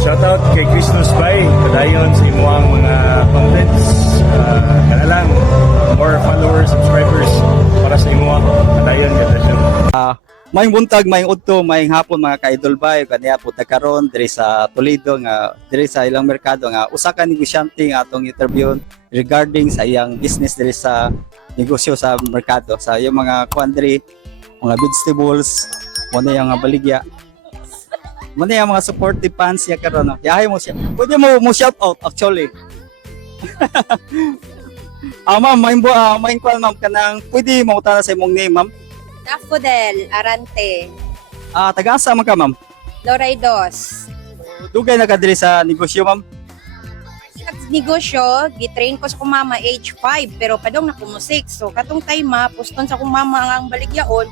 Shoutout kay Christmas Bay, padayon sa imuang mga contents. Kana lang, more followers, subscribers para sa imuang padayon ganda siya. May buntag, may udto, may hapon mga ka-idol bay kaniya punta karon diri sa Toledo nga diri sa ilang merkado nga usa ka negosyante nga atong interview regarding sa iyang business diri sa negosyo sa merkado sa iyang mga kuandri, mga vegetables, mo na yung baligya. Muna yung mga supportive fans niya karon no. Yahay mo siya. Pwede mo shout out actually. Ma'am, may kuan ma'am kanang pwede mo utana sa imong name ma'am. Daffodil Arante, Taga-asa man ka ma'am? Loraidos. Dugay na ka diri sa negosyo ma'am. Negosyo, gitrain ko sa kong mama age 5 pero padong na kumo 6. So katong time puston sa kong mama ang baligyaon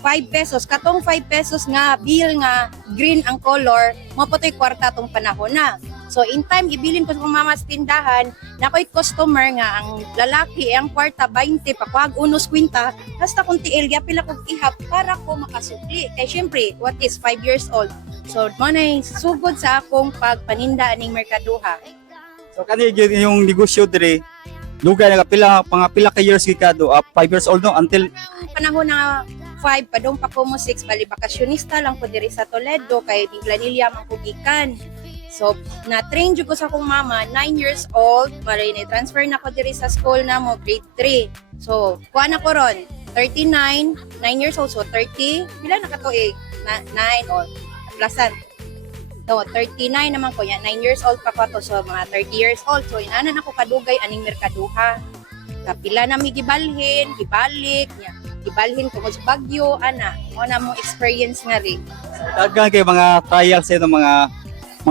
5 pesos. Katong 5 pesos nga bill nga green ang color, maputoy kwarta tong panahon na. So in time ibilin ko sa kong mama sa tindahan, nakoy customer nga ang lalaki ang kwarta 20 pakuag unos kwinta, hasta kung tiil pila kog ihap para ko makasukli. Kay syempre, what is 5 years old? So mo na sugod sa akong pagpaninda ning merkaduha. So kani yung negosyo diri dugay na pila ka years gikado 5 years old no until Panahon na 5 padong pa ko mo 6 bali bakasyonista lang ko diri sa Toledo kay di Planilla man ko gikan. So na-train jud ko sa akong mama 9 years old, bali ni transfer na ko diri sa school na mo grade 3. So kuha na ko ron 39, 9 years old so 30 pila na katuig na 9 or plusan. So 39 naman ko yan 9 years old pa ko to so mga 30 years old so inanan ako kadugay aning merkaduha. Kapila na mi gibalhin, gibalik niya. Gibalhin ko sa Bagyo, ana. Mo na mo experience nga rin. daghan kay mga trials sa mga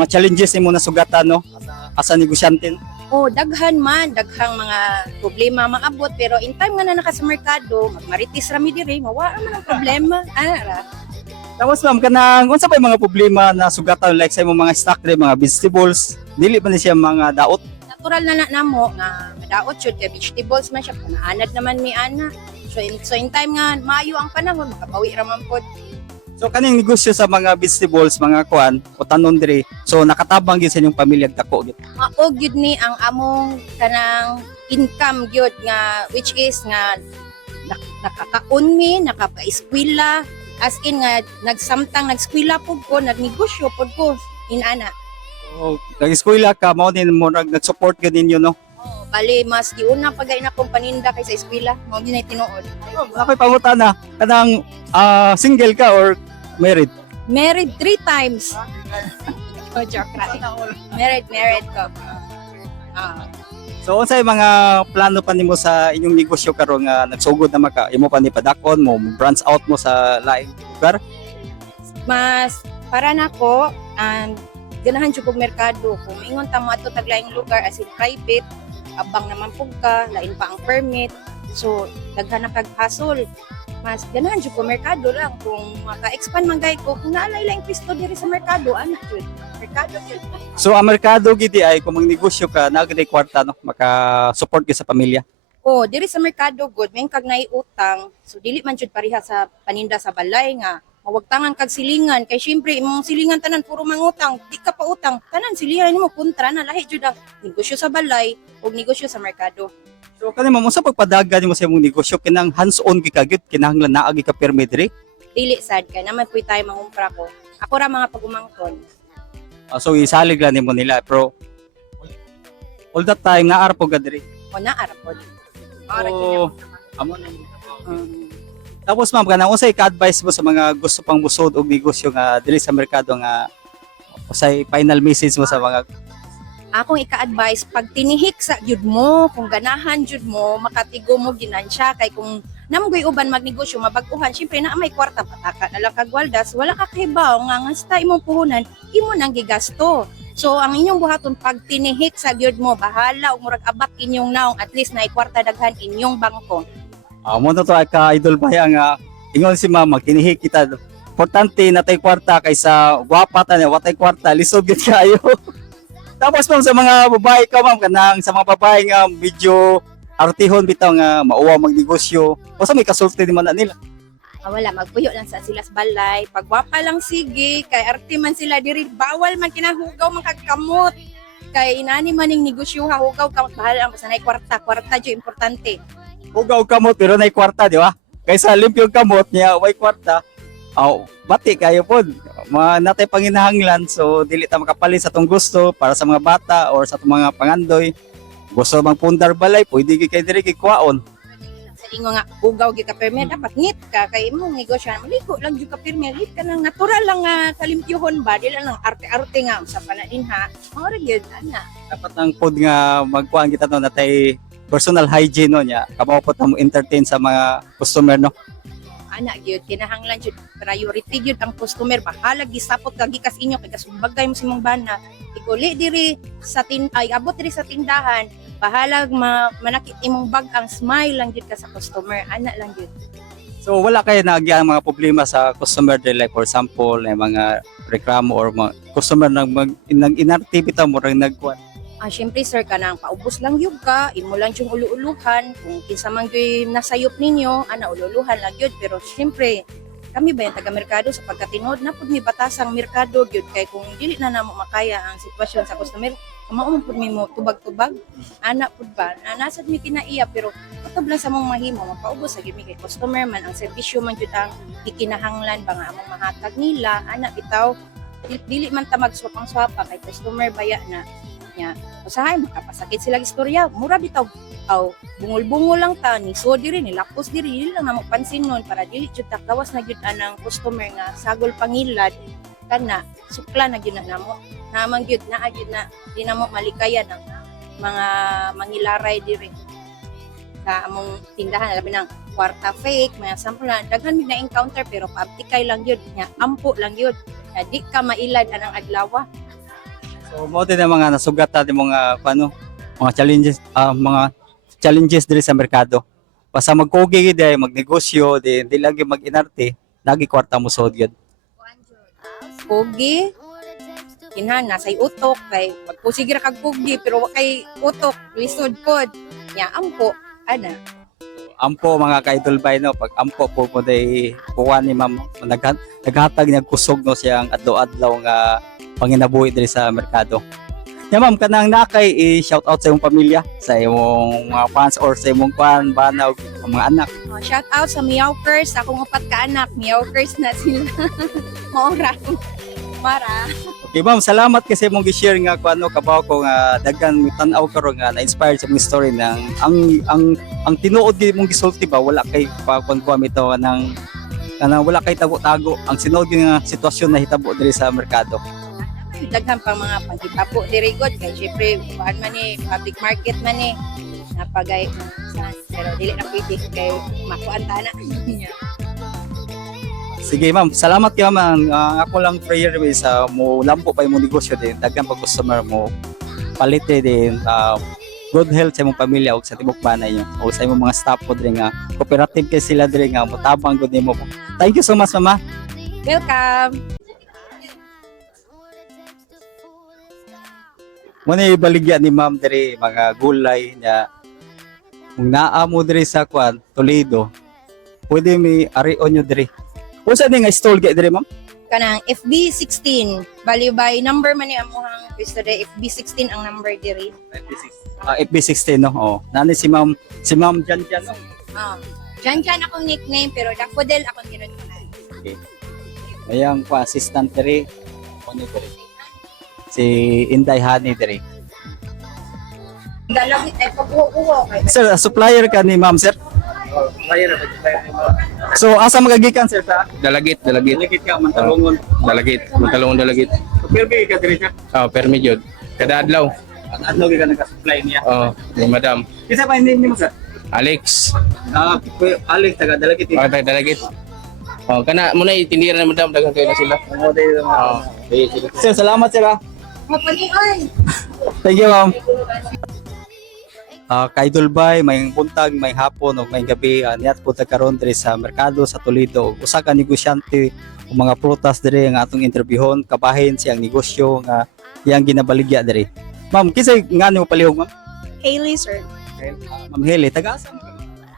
challenges nimo na sugatan no asa negosyante. Daghan man, daghang mga problema maabot pero in time nga na naka sa merkado, magmaritis rami diri, mawaa man ang problema. Ana. Tapos ma'am kanang unsa pa yung mga problema na sugatan like sa imong mga stock diri mga vegetables dili ba ni siya mga daot? Natural na namo nga madaot jud kay vegetables man siya, panaanad naman mi ana. So in time nga maayo ang panahon, makabawi ra man pod. So kaning negosyo sa mga vegetables, mga kuan, o tanon diri. So nakatabang gyud sa inyong pamilya dako gyud. Mao gyud ni ang among kanang income gyud nga which is nga nakakaon mi, nakapa-eskwela, as in nga nagsamtang nag-eskwela pud ko, nagnegosyo pud ko inana. So nag-eskwela ka mao din mo nag-support gyud ninyo no. Bali mas giuna pagay na kong paninda kaysa eskwela, mao gyud tinuod. Ako'y pangutana kanang single ka or married? Married 3 times. Joke ra. Married ko. So unsay mga plano pa nimo sa inyong negosyo karon nga nagsugod na maka imo pa ni padakon mo branch out mo sa laing lugar? Mas para nako and ganahan jud kog merkado kung ingon ta mo ato taglaing lugar as in private abang naman pug ka lain pa ang permit so daghan na kag hassle mas ganahan jud ko merkado lang kung maka-expand man gay ko kung naalay lang pisto diri sa merkado ana jud merkado jud. So ang merkado gidi ay kung magnegosyo ka nagday kwarta no maka-support ka sa pamilya. Diri sa merkado good may kag naiutang so dili man jud pareha sa paninda sa balay nga mawagtangan kag silingan kay syempre imong silingan tanan puro mangutang di ka pa utang tanan silingan nimo kontra na lahi jud ang negosyo sa balay ug negosyo sa merkado. So kani mo sa pagpadagan nimo sa imong negosyo kinang hands-on gi ka gyud kinahanglan naa gi ka permit diri. Dili sad kay naman puy tayo mangumpra ko ako ra mga pagumangton. So isalig lang nimo nila pero all the time naa ra po ka diri. O naara pod. So amo na. Tapos ma'am kanang unsay ka-advise mo sa mga gusto pang busod og negosyo nga dili sa merkado nga usay final message mo sa mga Akong ika-advise pag tinihik sa gyud mo kung ganahan jud mo makatigo mo ginansya kay kung namoy uban magnegosyo mabag-uhan syempre na may kwarta pataka na lang kag waldas wala ka kahibaw nga ngasta imong puhunan imo nang gigasto. So ang inyong buhaton pag tinihik sa gyud mo bahala ug murag abak inyong naong at least na kwarta daghan inyong bangko. mo to ka idol ba nga ingon si mama kinihik kita. Importante na tay kwarta kaysa gwapa ta na watay kwarta lisod gid kayo. Tapos ma'am sa mga babae ka ma'am kanang sa mga babae nga medyo artihon bitaw nga mauwa magnegosyo. Usa may kasulti naman na nila. Wala, magpuyo lang sa sila sa balay. Pagwapa lang sige, kay arte man sila diri, bawal man kinahugaw man kagkamot. Kay inani man ning negosyo hugaw kamot, bahala basta nay kwarta jud importante. Hugaw kamot pero nay kwarta, di ba? Kaysa limpyo kamot niya, way kwarta. Bati kayo po. Natay panginahanglan, so dili ta makapalit sa tong gusto para sa mga bata or sa tong mga pangandoy. Gusto magpundar balay, pwede kay diri kay kuwaon. Sa lingo nga hugaw gyud ka permi, dapat ngit ka kay imong negosyo maligo lang jud ka permi, ngit ka lang natural lang nga kalimpyuhon ba, dili lang arte-arte nga sa panadinha. Mao ra gyud ana. Dapat ang pod nga magkuhan kita no natay personal hygiene no nya. Kamo po ta mo entertain sa mga customer no. Ana gyud kinahanglan jud priority gyud ang customer, bahala gisapot ka gikas inyo kay kasumbagay mo simong bana. Iguli diri sa abot diri sa tindahan, bahala manakit imong bag ang smile lang gyud ka sa customer, ana lang gyud. So wala kayo nagyang mga problema sa customer din, like for example na mga reklamo or mga customer nang inactivity mo ring nagkuhan. Syempre sir, kanang paubos lang yun ka, imo lang yung uluuluhan, kung kinsa man yung nasayop ninyo, uluuluhan lang yun. Pero syempre, kami ba yung taga-merkado sa pagkatinod, napod may batasang merkado yun, kay kung dili na namo makaya ang sitwasyon sa customer, kamaumang po mo tubag-tubag, anak po ba, nasad mi kinaiya, pero kutob lang sa mong mahimo, mapaubos sa gimi kay customer man, ang serbisyo man yun ang ikinahanglan ba nga among mahatag nila, anak bitaw, dili man ta magswapang-swapa kay customer baya na, nya usahay makapasakit sila istorya mura bitaw bungol-bungol lang ta ni so diri ni lapos diri lang na mapansin nun para dili jud takawas na gyud anang customer nga sagol pangilad kana sukla na gyud na namo namang gyud na di na mo malikayan ang mga mangilaray diri sa among tindahan labi ng kwarta fake mga sample na daghan mi na encounter pero paaptikay lang gyud nya ampo lang gyud di ka mailad anang adlaw. So mo din ang mga nasugat natin mga mga challenges diri sa merkado. Basta magkogi gid magnegosyo di lagi mag-inarte, lagi kwarta mo sod gyud. Pogi kinahanglan nasay utok kay magpusigir kag pogi pero wa kay utok lisod pod nya ampo ana. Ampo mga ka-idol bay no, pag ampo po mo day kuha ni ma'am naghatag niya kusog no siyang adlaw-adlaw nga panginabuhi diri sa merkado. Ya ma'am, kanang nakay i-shout out sa imong pamilya, sa imong mga fans or sa imong banaw mga anak. Shout out sa Meowkers, akong 4 ka anak, Meowkers na sila. Maora. Mara. Okay ma'am, salamat kasi imong gi-share nga kabaw ko nga daghan mi tan-aw karon nga na-inspired sa imong story nang ang tinuod gyud imong gisulti ba wala kay pagkuan ito nang wala kay tago-tago ang sinuod nga sitwasyon na hitabo diri sa merkado. Daghan pang mga pangitapo diri god kay syempre kuan man ni public market man ni napagay pero dili na pwede kay makuan ta na. Sige ma'am, salamat kayo ma'am. Ako lang prayer sa mo lampo pa imong negosyo din daghan pag customer mo palite din good health sa imong pamilya ug sa tibok banay niyo o sa imong mga staff po diri nga cooperative kay sila diri nga motabang gud nimo. Thank you so much mama. Welcome. Muna ibaligya ni ma'am diri mga gulay niya. Kung naa mo diri sa Toledo, pwede mi arion nyo diri. Unsa ni nga stall kay diri ma'am? Kanang FB16 bali by number man ni amuhang pwesto diri FB16 ang number diri. FB16 no. Oh. Nani si ma'am Jan no. Jan akong nickname pero Daffodil akong ginutunan. Okay. Ayang assistant diri. Ano diri? Si Inday Hani diri. Dalagit ay pag-uho kay. Sir, supplier ka ni ma'am sir? Supplier ni ma'am. So asa magagikan sir ta? Dalagit. Dalagit ka Mantalongon. Dalagit. Permi ka diri siya. Permi jud. Kada adlaw. Adlaw ka naka-supply niya. Ni madam. Kisa pa hindi mo sir? Alex. Alex taga Dalagit. Dalagit. Kana muna itindiran ni madam daghang kayo na sila. Sir, salamat sir. Mapanian. Thank you ma'am. Ka-idol bay, may buntag, may hapon o may gabi, niyat po karon diri sa merkado sa Toledo. Usa ka negosyante o mga prutas diri nga atong interviewon, kabahin siyang negosyo nga iyang ginabaligya diri. Ma'am, kisay nga mo palihog ma'am? Hailey sir. Ma'am Heli, taga asa mo?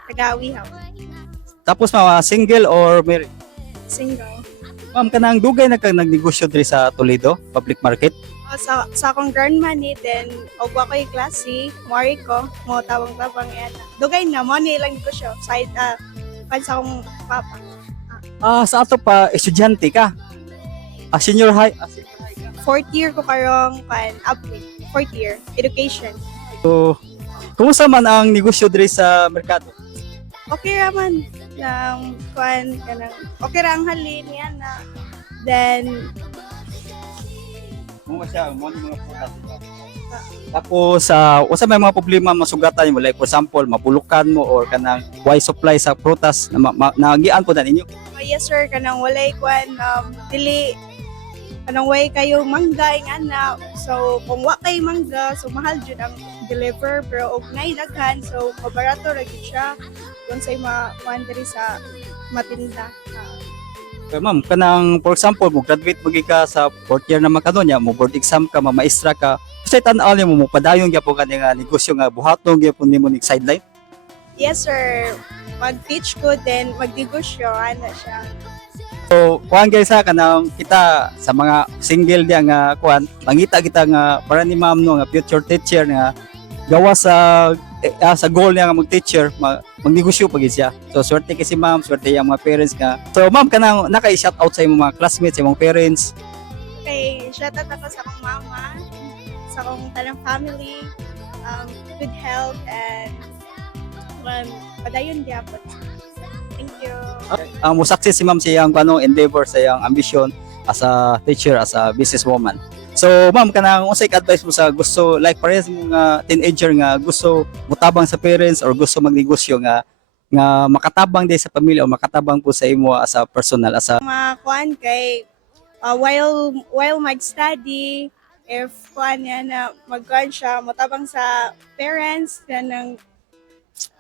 Tagawi ha. Tapos ma'am, single or married? Single. Ma'am, kanang dugay na kang nagnegosyo diri sa Toledo, public market. Sa akong grandma ni, then ogwa ko yung klase, mori ko, mo tabang-tabang yan. Dugay na, mo nilang ko siya, side, pan sa akong papa. Sa ato pa, estudyante ka. Senior high. Fourth year ko karong, fourth year, education. So, kumusta man ang negosyo diri sa merkado? Okay raman, kanang, okay ra ang halin yan na. Then, Mo siya, mo ni mga prutas. Tapos, usa may mga problema masugatan mo, like for example, mabulukan mo or kanang why supply sa prutas na nagian po na ninyo. yes sir, kanang walay dili, kanang way kayo mangga ing ana. So, kung wa kay mangga, so mahal jud ang deliver, pero og nay daghan, so mabarato ra gyud siya kung say ma-kuan diri sa matinda. Kaya ma'am, kanang for example, mo graduate mo ka sa fourth year na makadonya, mo board exam ka, mamaestra ka. Kasi tan-aw nimo mo padayon gyapon ka nga negosyo nga buhaton gyapon nimo ni sideline. Yes sir, mag-teach ko then magnegosyo ana siya. So, kuan guys ha, kanang kita sa mga single diya nga kuan, mangita kita nga para ni ma'am no nga future teacher nga gawa sa goal niya nga mag-teacher, magnegosyo pa gid siya. So swerte kay si ma'am, swerte yung mga parents nga. So ma'am kanang naka-shout out sa imong mga classmates, sa imong parents. Okay, shout out ako sa akong mama, sa akong tanang family, good health and padayon gyapon. Thank you. Mo success si ma'am sa iyang endeavor, sa iyang ambition as a teacher, as a businesswoman. So ma'am, kanang unsay advice mo sa gusto like parehas mo nga teenager nga gusto mutabang sa parents or gusto magnegosyo nga makatabang din sa pamilya o makatabang po sa imo as a personal, as a Kuan kay while mag-study, if kuan yan na magkuan siya, matabang sa parents, yan ang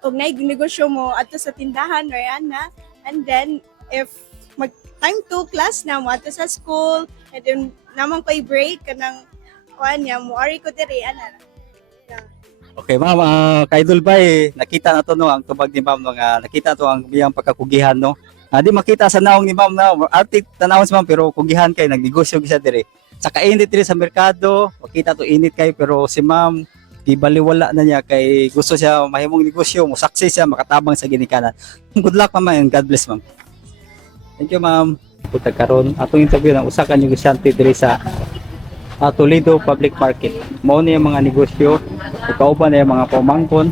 og negosyo mo ato sa tindahan right na, and then if mag time to class na mo ato sa school, and then namang pay break kanang kuan niya mo ari ko diri ana. Okay ma'am, ka-idol ba nakita na to no ang tubag ni ma'am no, nga nakita to ang biyang pagkakugihan no. Di makita sa naong ni ma'am na artik tanawon si ma'am pero kugihan kay nagnegosyo siya dire. Sa kainit dire sa merkado, makita to init kay pero si ma'am di baliwala na niya kay gusto siya mahimong negosyo, mo success siya, makatabang sa ginikanan. Good luck ma'am and God bless ma'am. Thank you ma'am. Punta karon atong interview ng usa ka negosyante diri sa Toledo Public Market. Mao ni ang mga negosyo, kauban na yung mga pamangkon.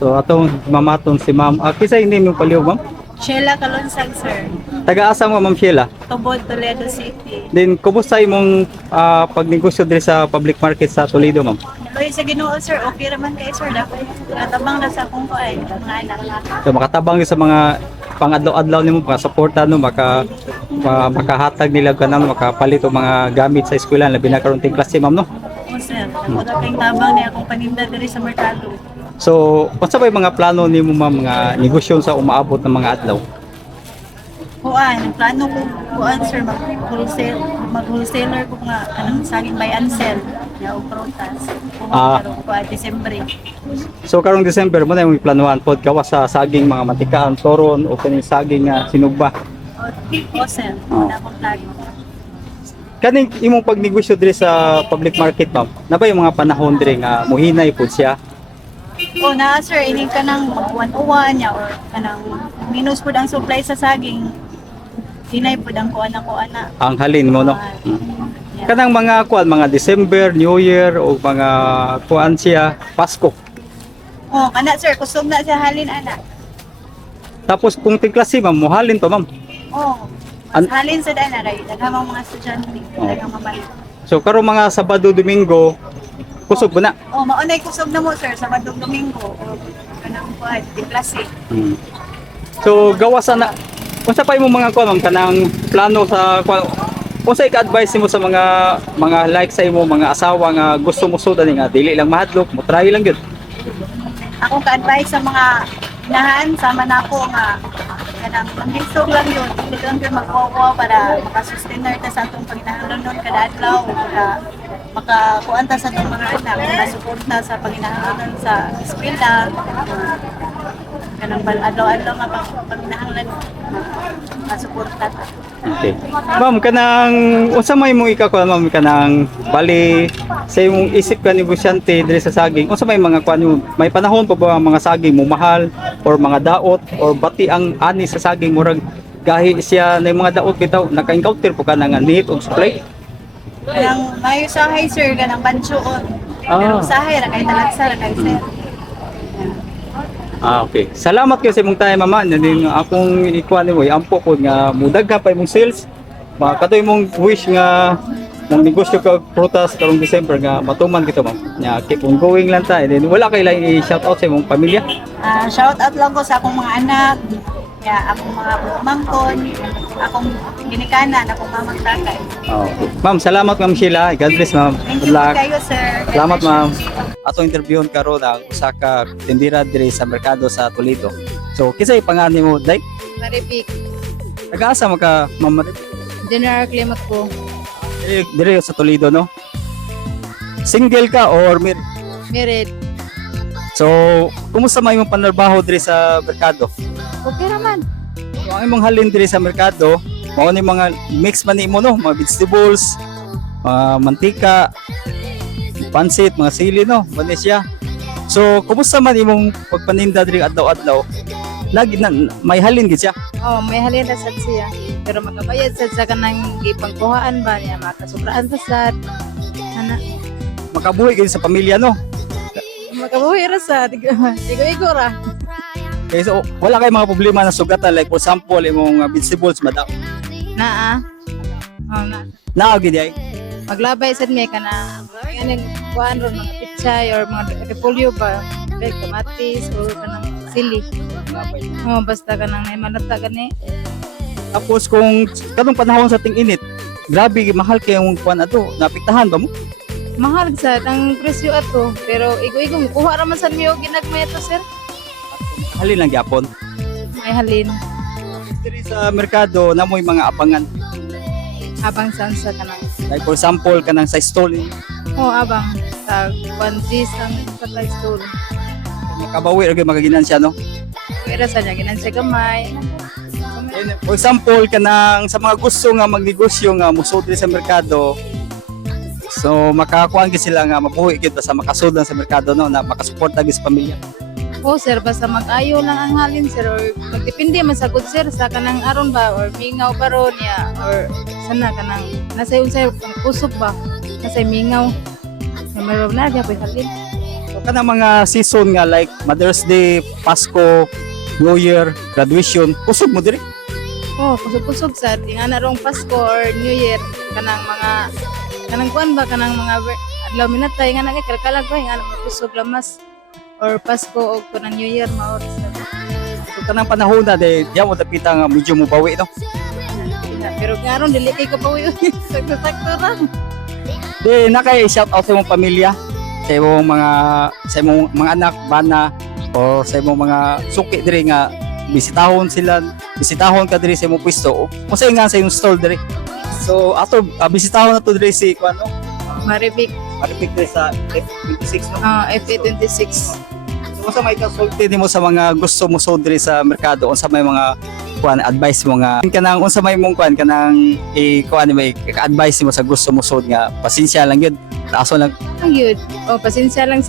So atong mamaton si ma'am. Kisa yung name yung paliw ma'am? Sheila Kalonsag sir. Taga-asa mo ma'am Sheila? Tubod, Toledo City. Then kumusta imong pagnegosyo diri sa public market sa Toledo ma'am? Loy sa Ginoo sir, okay raman kay sir dapat katabang na sa akong kuan mga anak. So makatabang sa mga pang-adlaw-adlaw nimo, maka-suporta no, makahatag nila kanang makapalit og mga gamit sa eskwela labi na karon ting klase ma'am no. O sir, ako na kayong tabang ni akong paninda diri sa merkado. So, unsa ba yung mga plano nimo ma'am nga negosyo sa umaabot ng mga adlaw? Kuan, ang plano ko kuan sir mag-wholesaler ko nga kanang saging buy and sell. Ya og prutas. Kuan Disyembre. So karong December mo na yung planuhan pod gawas sa saging mga matikaan, toron o kaning saging nga sinugba. O sir, wala akong plano. Kaning imong pagnegosyo diri sa public market ma'am, na ba yung mga panahon diri nga muhinay pod siya? O na sir, ini ka nang mag-101 ya or kanang minus po ang supply sa saging. Hinay po ang kuan ako ana. Ang halin mo no. Kanang mga kuan, mga December, New Year o mga kuan siya, Pasko. O kana sir, kusog na siya halin ana. Tapos kung tingklase ma'am, muhalin to ma'am. O, halin sa dana kay daghamang mga estudyante, daghang mabalik. So karong mga Sabado, Domingo, kusog mo na. O maunay kusog na mo sir sa Sabado Domingo o kanang kuan di klase. So gawas na unsa pa imong mga kuan ma'am kanang plano sa kuan, unsa i-advise nimo sa mga like sa imo mga asawa nga gusto mo sudan nga dili lang mahadlok, mo try lang gyud. Akong ka-advise sa mga inahan sama nako nga kanang manghisog lang yun, dili lang gyud magkuha para makasustain ta sa atong panginahanganon kada adlaw para makakuan ta sa atong mga anak, makasupport na sa panginahanganon sa eskwela. kanang adlaw-adlaw nga panginahanglan masuporta ta. Okay. Ma'am, kanang unsa may mong ikakuan ma'am kanang bali sa imong isip ka negosyante diri sa saging. Unsa may mga kuan mo? May panahon pa ba ang mga saging mo mahal or mga daot or bati ang ani sa saging murag gahi siya na mga daot bitaw naka-encounter po ka nang need og supply? Kanang mayo usahay sir kanang bansuon. Ah. Pero usahay ra kay talagsa ra kay sir. Okay. Salamat kayo sa imong time mama. Nanin akong ikuan nimo ampo ko nga mudag ka pa imong sales. Katoy imong wish nga nang negosyo ka og prutas karong December nga matuman kita ma'am. Nya keep on going lang ta. And then wala kay lang i-shout out sa imong pamilya. Shout out lang ko sa akong mga anak, akong mga mangkon, akong ginikanan, akong mamang tatay. Okay. Ma'am, salamat ma'am Sheila. God bless ma'am. Thank Good you luck. kayo sir. Salamat ma'am. Atong interviewon karon ang usa ka tindera diri sa merkado sa Toledo. So, kisay pangalan mo, Day? Maribik, Nag-asa mo ka, Ma'am Maribik? General Climat ko. Diri sa Toledo, no? Single ka or married? Merit. So, kumusta may imong panarbaho diri sa merkado? Okay naman. So, ang imong halin diri sa merkado, mao ni mga mix man nimo no, mga vegetables, mga mantika, pansit, mga sili no, manisya. So, kumusta man imong pagpaninda diri adlaw-adlaw? Lagi na may halin gid siya. Oh, may halin na sad siya. Pero makabayad sad sa kanang gipangkuhaan ba niya, makasubraan sa sad. Ana, Makabuhi gid sa pamilya no. makabuhi ra sad. Igo-igo ra. Okay, so wala kay mga problema na sugatan like for example imong vegetables madaw. Naa. Oh, na. Naa gid ay. Maglabay sad may kana kaning kuan ron mga pichay or mga repolyo ba, like kamatis or kanang sili. Oh, basta kanang may malata gani. Tapos kung kadong panahon sa ting-init, grabe mahal kay yung kuan ato, napiktahan ba mo? Mahal sad ang presyo ato, pero igo-igo kuha ra man sad mi og ginagmay ato sir. Halin lang gyapon. May halin Diri sa merkado namoy mga abangan. abang san sa kanang. Like for example kanang sa stall Oh, abang sa kwantis ang sa store. makabawi ra gyud magaginansya no. Pero sa niya ginan siya gamay. And for example kanang sa mga gusto nga magnegosyo nga musud diri sa merkado. So makakuan gid sila nga mabuhi gid basta makasudlan sa merkado no na makasuporta gid sa pamilya. Oh, sir, basta mag-ayo lang ang halin, sir, or magdepende man sa good, sir, sa kanang aron ba, or mingaw ba ron niya, or sana kanang, nasa yung sa'yo, kusog ba, nasa mingaw, na mayroon na, kaya po halin. So kanang mga season nga like Mother's Day, Pasko, New Year, graduation, kusog mo diri. Oh, kusog-kusog, sir, nga na rong Pasko or New Year, kanang kuan ba, kanang mga adlaw minatay, nga na kalkalag ba, nga na kusog lamas, or Pasko o kanang New Year, maoras, sir. So kanang panahon na de diya mo dapita nga medyo mubawi no. Pero karon dili kay kapawi sakto ra. Di na kay shout out sa imong pamilya, sa imong mga anak, bana o sa imong mga suki diri nga bisitahon ka diri sa imong pwesto. Unsay nga sa imong stall diri. So ato bisitahon na to diri si kuno. Maribik, Maripik diri sa F26 no. FA26. So unsa may kasulti nimo sa mga gusto mo sud diri sa merkado? Unsa may mga kuan advice mo nga kanang unsa may mong kuan kanang kuan may ka-advise mo sa gusto mo sud nga pasensya lang gyud. Taaso lang. Ang yun. Oh, pasensya lang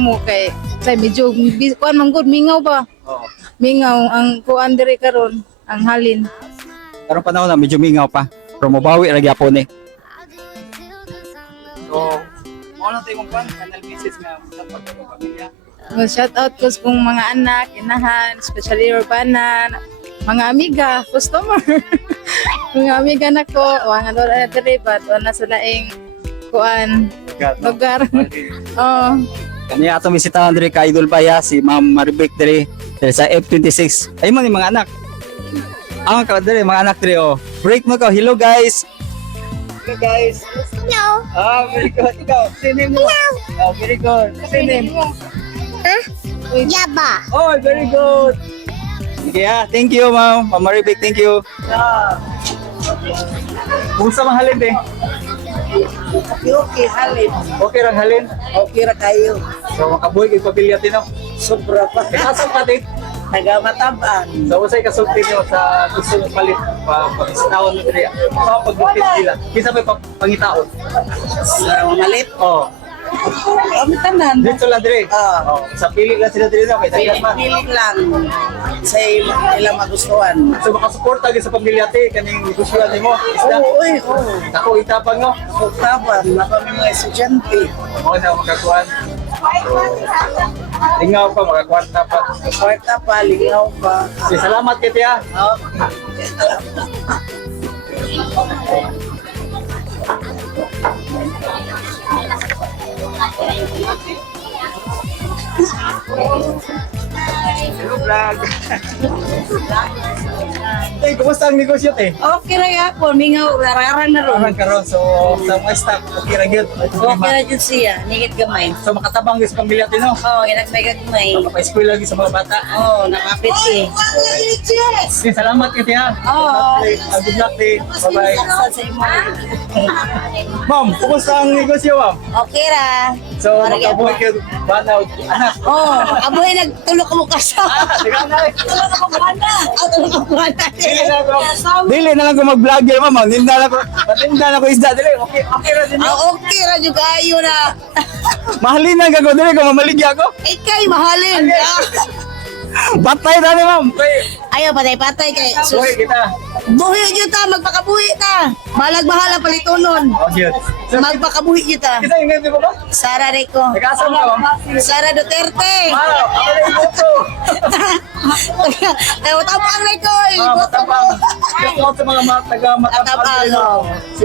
mo kay medyo kuan man good mingaw ba? Oo. Mingaw ang kuan diri karon, ang halin. Karong panahon na medyo mingaw pa. Pero mabawi ra gyapon eh. So, ano tayo mong kuan kanal message nga sa pamilya? Shout out ko sa kong mga anak, inahan, especially urbanan, mga amiga, customer. Mga amiga na ko, ang ano na diri ba, na sa laing kuan lugar. Oh, Kaniya atong bisitahan diri ka Idol Baya si Ma'am Maribik diri sa F26. Ay man yung mga anak. Ang ka diri mga anak diri oh. Break mo ka. Hello guys. Hello guys. Hello. Very good. Ikaw, sinin mo. Oh, very good. Sinin mo. Yaba. Oh, very good. Okay, thank you, Ma'am. Ma'am Maribik, thank you. Kumusta mang halin, Okay, halin. Okay lang halin. Okay ra kayo. So, makabuhay kayo pamilya tino. Sobra pa. Asam pati. taga Matabang. So usay kasulti niyo sa gusto ng palit pag-istawan mo diri. Sa pagbukid nila. Kisa may pangitaon. Sa malit. Oh, Kami tanan. dito lang diri. Oh, sa pili lang sila diri no kay daghan man. Piling lang sa ila magustuhan. So makasuporta gyud sa pamilya te kaning negosyoan nimo. Isda. Oo. Ako itapang no. Taban na kami mga estudyante. Mo na makakuan. Lingaw pa makakwarta pa. Kwarta pa, lingaw pa. Okay, salamat kay tiya. Hello vlog. Hey, kumusta ang negosyo te? Okay ra yapon, mingaw rararan na ron. Parang karon so sa mga stock okay ra gyud. Okay ra jud siya, nigit gamay. So makatabang gyud sa pamilya te no. Oh, ginagmay gamay. Mapa-school lagi sa mga bata. Oh, nakapit eh. Okay, salamat kay tiya. Oo. Good luck te. Bye-bye. Sa sa imo. Ma'am, kumusta ang negosyo ma'am? Okay ra. So makabuhay kayo banaw anak. Oh, aboy nagtulog mo kasa. Sige na. Tulog ako bana. Tulog ako bana. Dili na lang ko mag-vlogger mama. Ninda na ko. Patinda na ko isda dili. Okay, okay ra din. Okay ra jud kayo na. Mahalin na ko dili ko mamaligya ko. Ikay mahalin. Patay na ni ma'am. Ayaw patay-patay kay Buhay kita. buhi jud ta, magpakabuhi ta. Balag bahala palitonon. Oh, good. So, Magpakabuhi jud ta. kita yung ngayon ba? Sara Rico. Nag-asam ka ma'am? Sara Duterte. Ah, ako na yung boto. Tayo tapang Rico. Matapang. Shout out sa mga Matapang, oh. Si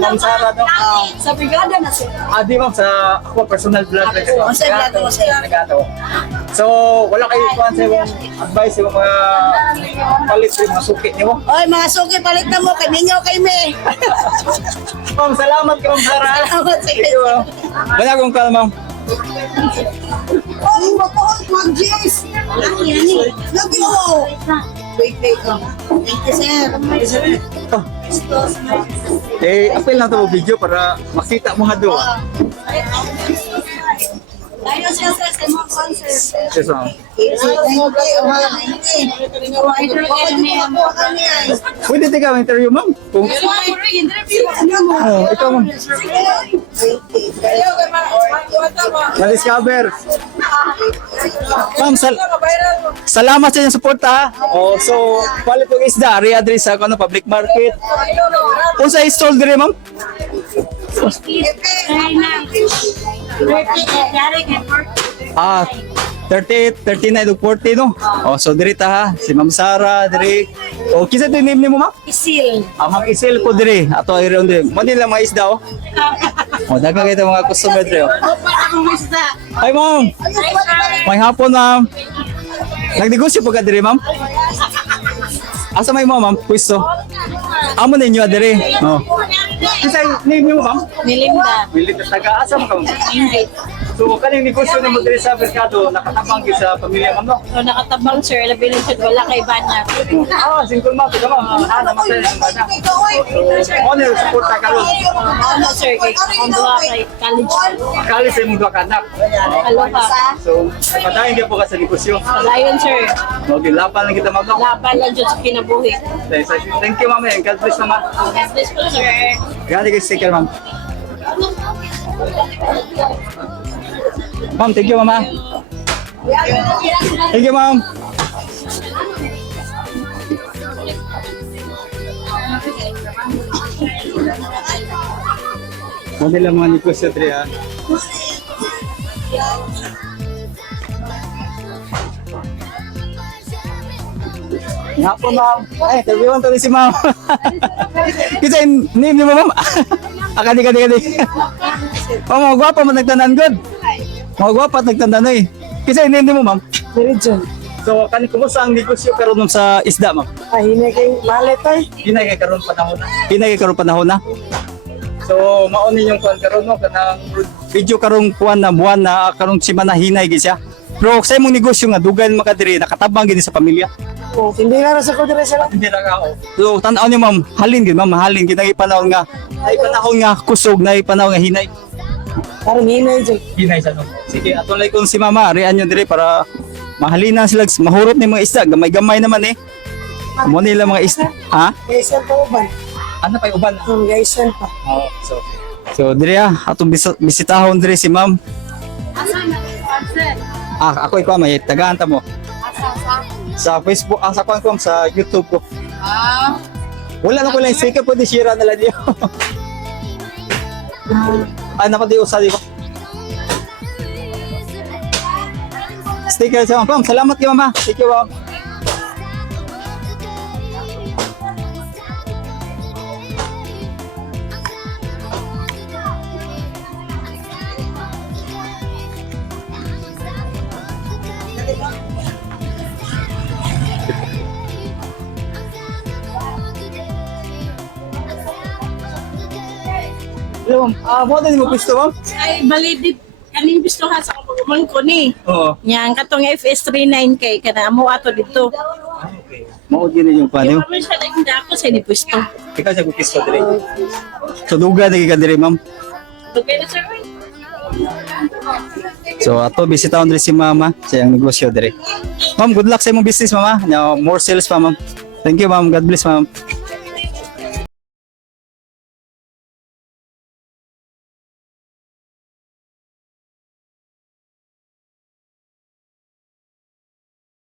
Ma'am Sara no? Sa brigada na siya. Di ma'am, sa ako personal vlog na Oh, sa vlog mo siya. Nagato. So, wala kayo kuhan sa yung advice sa mga palit sa mga suki niyo. Oy, mga suki palit na mo kay mingaw kay me. Ma'am, salamat ka ma'am Sara. Salamat, sige. Thank you ma'am. Wala akong kala ma'am. Oh, makuhol mag Jess. Look mo. Wait. Thank you, sir. Oh. Apel na ito video para makita mo nga doon. Tayo siya sa mga concert. Yes ma'am. Pwede tika ang interview ma'am? Kung... Oh, ikaw ma'am. Na-discover. Ma'am, salamat sa inyong suporta ha. Oh, so, palit yung isda, re-address sa public market. Kung sa stall dire ma'am? Ah, 38, 39, ug 40 no? Oh, so diri ta ha, si Ma'am Sara diri. Oh, kisa din name nimo ma'am? Isil. Ma'am Isil po diri. Ato ay ron diri. Mo nila mga isda oh. Oh, daghang kay mga customer diri oh. Hi ma'am. May hapon ma'am. Nagnegosyo po ka diri ma'am? Asa may mo ma'am? Pwesto. Amo ninyo diri. Oh. Kisa name nimo ma'am? Nilinda. Bili ka taga asa mo ka ma'am? So, kaning negosyo na mo diri sa merkado, nakatabang gyud sa pamilya mo no? So, nakatabang sir, labilin siya, wala kay banya. Ah, single mom, tika ma'am. Naman tayo ng bana. So, honor, support na karon. Ano sir, kay ang duha kay college. Akali sa imong duha ka anak. Aloha. So, patayin ka po ka sa negosyo. Padayon sir. Okay, laban lang kita ma'am. Laban lang dyan sa kinabuhi. Thank you ma'am. And God bless naman. God bless po sir. Gani kay sticker ma'am. Ma'am, thank you mama. Thank you ma'am. Mali lang mga negosyo diri ha. Hapon ma'am. Ay, interviewan to ni si ma'am. Kita name ni mo ma'am. Akadi. Ma'am, gwapa mo nagtanan good. Mga gwapa nagtanan eh. Kisa name ni mo ma'am. Region. So, kani kumusta ang negosyo karon sa isda ma'am? Ay, hindi kay malit ay. Hinay kay karon panahon na. Hinay kay karon panahon na. So, mauni yung kuan karon no kanang video karong kuan na buwan na karong semana hinay gyud siya. Pero sa imong negosyo nga dugan makadiri nakatabang gyud sa pamilya. Oh, hindi na sa ko dire sila. Hindi na ka. So, tan-aw niyo ma'am, halin gyud ma'am, halin gyud ay panahon nga kusog na panahon nga hinay. Parang hinay dyan. Hinay sa no. Sige, atulay kong si mama, rian nyo dire para Mahalina sila, mahurot ni mga isda, gamay-gamay naman eh. Mo nila mga isda. Ha? Gaisan pa uban. Ano pa yung uban? Gaisan pa. Oh, so dire atong bisitahon dire si ma'am. Ako ikaw may tagaan ta mo. Sa Facebook, sa kwan sa YouTube ko. Wala na ko lang sige pwede share na lang niyo. Ano pa di usa di ko. Sticker sa ma'am. Salamat kay mama. Thank you, ma'am. Hello, ma'am. Mo din mo gusto, ma'am? Ay, balidit. Kaning gusto ha sa pagkuman ko ni. Oo. Yang katong FS39 kay kana mo ato dito. Mao din yung panyo. Kami siya naging ako sa inipwesto. Ikaw sa gusto dire. So duga na ka dire, ma'am. Okay na sir. So ato bisitahon dire si mama sa iyang negosyo dire. Ma'am, good luck sa imong business, mama. Now, more sales pa, ma'am. Thank you, ma'am. God bless, ma'am.